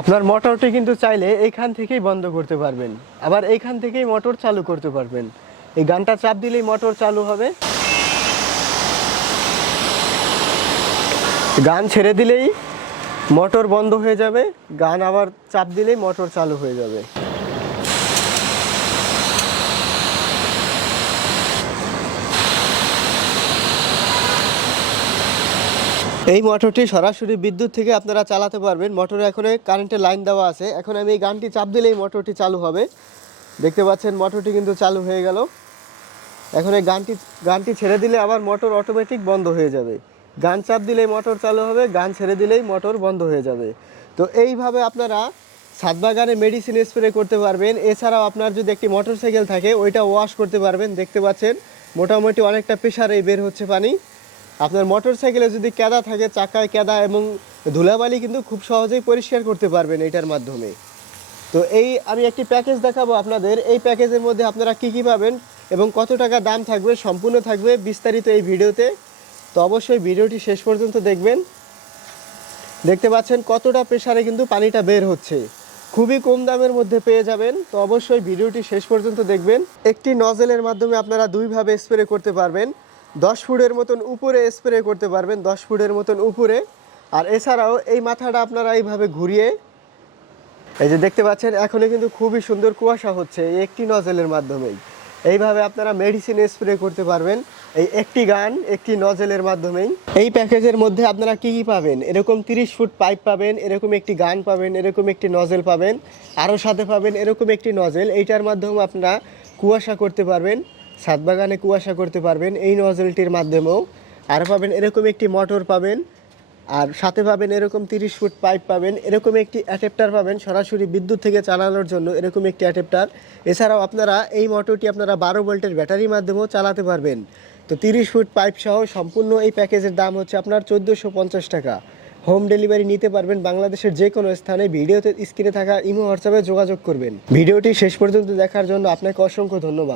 আপনার মোটরটি কিন্তু চাইলে এইখান থেকেই বন্ধ করতে পারবেন, আবার এইখান থেকেই মোটর চালু করতে পারবেন। এই গানটা চাপ দিলেই মোটর চালু হবে, গান ছেড়ে দিলেই মোটর বন্ধ হয়ে যাবে, গান আবার চাপ দিলেই মোটর চালু হয়ে যাবে। এই মোটরটি সরাসরি বিদ্যুৎ থেকে আপনারা চালাতে পারবেন। মোটরে এখন কারেন্টের লাইন দেওয়া আছে। এখন আমি এই গানটি চাপ দিলেই মোটরটি চালু হবে। দেখতে পাচ্ছেন মোটরটি কিন্তু চালু হয়ে গেল। এখন এই গানটি ছেড়ে দিলে আবার মোটর অটোমেটিক বন্ধ হয়ে যাবে। গান চাপ দিলেই মোটর চালু হবে, গান ছেড়ে দিলেই মোটর বন্ধ হয়ে যাবে। তো এইভাবে আপনারা ছাদ বাগানে মেডিসিন স্প্রে করতে পারবেন। এছাড়াও আপনার যদি একটি মোটরসাইকেল থাকে ওইটা ওয়াশ করতে পারবেন। দেখতে পাচ্ছেন মোটামুটি অনেকটা প্রেশারেই বের হচ্ছে পানি। আপনার মোটরসাইকেলে যদি কেদা থাকে, চাকায় কেদা এবং ধুলাবালি কিন্তু খুব সহজেই পরিষ্কার করতে পারবেন এটার মাধ্যমে। তো আমি একটি প্যাকেজ দেখাবো আপনাদের। এই প্যাকেজের মধ্যে আপনারা কি কি পাবেন এবং কত টাকা দাম থাকবে সম্পূর্ণ থাকবে বিস্তারিত এই ভিডিওতে। তো অবশ্যই ভিডিওটি শেষ পর্যন্ত দেখবেন। দেখতে পাচ্ছেন কতটা প্রেসারে কিন্তু পানিটা বের হচ্ছে, খুবই কম দামের মধ্যে পেয়ে যাবেন। তো অবশ্যই ভিডিওটি শেষ পর্যন্ত দেখবেন। একটি নজেলের মাধ্যমে আপনারা দুইভাবে স্প্রে করতে পারবেন। 10 ফুটের মতন উপরে স্প্রে করতে পারবেন, 10 ফুটের মতন উপরে। আর এছাড়াও এই মাথাটা আপনারা এইভাবে ঘুরিয়ে, এই যে দেখতে পাচ্ছেন এখনও কিন্তু খুবই সুন্দর কুয়াশা হচ্ছে এই একটি নজেলের মাধ্যমেই। এইভাবে আপনারা মেডিসিন স্প্রে করতে পারবেন এই একটি গান একটি নজেলের মাধ্যমেই। এই প্যাকেজের মধ্যে আপনারা কি কি পাবেন, এরকম 30 ফুট পাইপ পাবেন, এরকম একটি গান পাবেন, এরকম একটি নজেল পাবেন, আরও সাথে পাবেন এরকম একটি নজেল। এইটার মাধ্যমে আপনারা কুয়াশা করতে পারবেন, ছাদ বাগানে কুয়াশা করতে পারবেন এই নজেলটির মাধ্যমেও। আর পাবেন এরকম একটি মোটর পাবেন, আর সাথে পাবেন এরকম 30 ফুট পাইপ পাবেন, এরকম একটি অ্যাডাপ্টার পাবেন সরাসরি বিদ্যুৎ থেকে চালানোর জন্য, এরকম একটি অ্যাডাপ্টার। এছাড়াও আপনারা এই মোটরটি আপনারা 12 ভোল্টের ব্যাটারির মাধ্যমেও চালাতে পারবেন। তো 30 ফুট পাইপ সহ সম্পূর্ণ এই প্যাকেজের দাম হচ্ছে আপনার 1450 টাকা। হোম ডেলিভারি নিতে পারবেন বাংলাদেশের যে কোনো স্থানে। ভিডিওতে স্ক্রিনে থাকা ইমো হোয়াটসঅ্যাপে যোগাযোগ করবেন। ভিডিওটি শেষ পর্যন্ত দেখার জন্য আপনাকে অসংখ্য ধন্যবাদ।